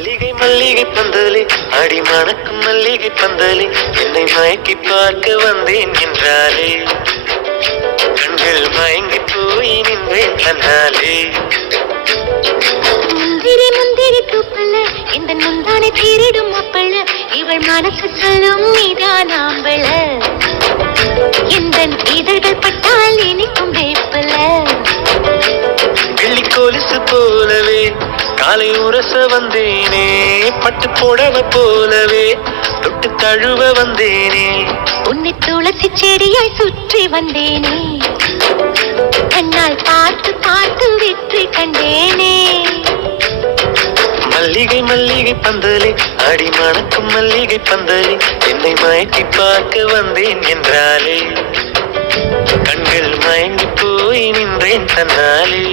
மல்லிகை மல்லிகை பந்தலே அடி மணக்கும் மல்லிகை பந்தலே என்னை மயக்கி பார்க்க வந்தேன் என்றாலே கண்கள் மயங்கி போய் நின்றேன் தன்னாலே முந்திரி முந்திரி தூப்பல்ல இந்த நுந்தானை திருடும் அப்பள இவள் மனசு சொல்லும் நீதான் ஆம்பள இந்த இதழ்கள் பட்டால் இனிக்கும் வேப்பல வெள்ளி கொலுசு போலவே காலை உரச வந்தேனே பட்டு புடவை போலவே தொட்டு தழுவ வந்தேனே உன்னை துளசி செடியாய் சுற்றி வந்தேனே கண்ணால் பார்த்து பார்த்து வெற்றி கண்டேனே மல்லிகை மல்லிகை பந்தலே அடி மணக்கும் மல்லிகை பந்தலே என்னை மயக்கி பார்க்க வந்தேன் என்றாலே கண்கள் மயங்கி போய் நின்றேன் தன்னாலே